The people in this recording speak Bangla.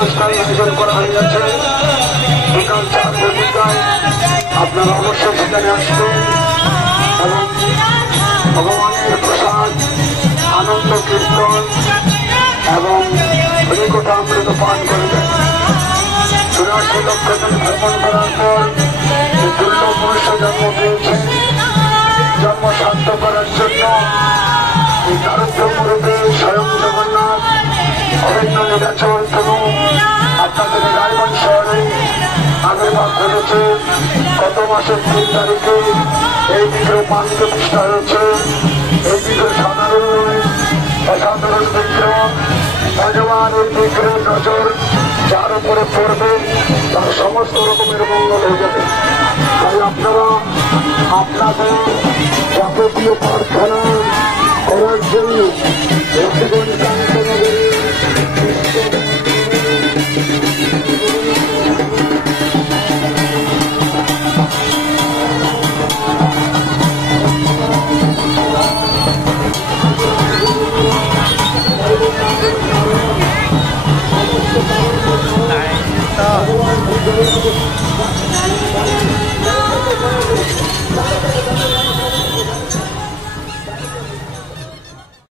অনুষ্ঠান আয়োজন করা হয়েছে বিকাল 4 ঘটিকায়। আপনারা অবশ্যই সেখানে আসবেন এবং ভগবানের প্রসাদ, আনন্দ কীর্তন এবং হরিকথা অমৃত পান করবেন। 84 লক্ষ জন ভ্রমণ করার পর দুর্লভ মনুষ্য জন্ম পেয়েছে। জন্ম শান্ত করার জন্য এই দারিদ্র্যমূরূপে স্বয়ং জগন্নাথ অভিন্ন নীলাচল তনু আপনাদের রায়গঞ্জ শহরে আবির্ভাব ঘটেছে। গত মাসের 3 তারিখে এই বিগ্রহ প্রাণ প্রতিষ্ঠা হয়েছে। এই বিগ্রহ সাধারণ নয়, অসাধারণ বিগ্রহ। ভগবান এই বিগ্রহের নজর যার উপরে পড়বে তার সমস্ত রকমের মঙ্গল হয়ে যাবে। তাই আপনারা আপনাদের যাবতীয় প্রার্থনা করার জন্য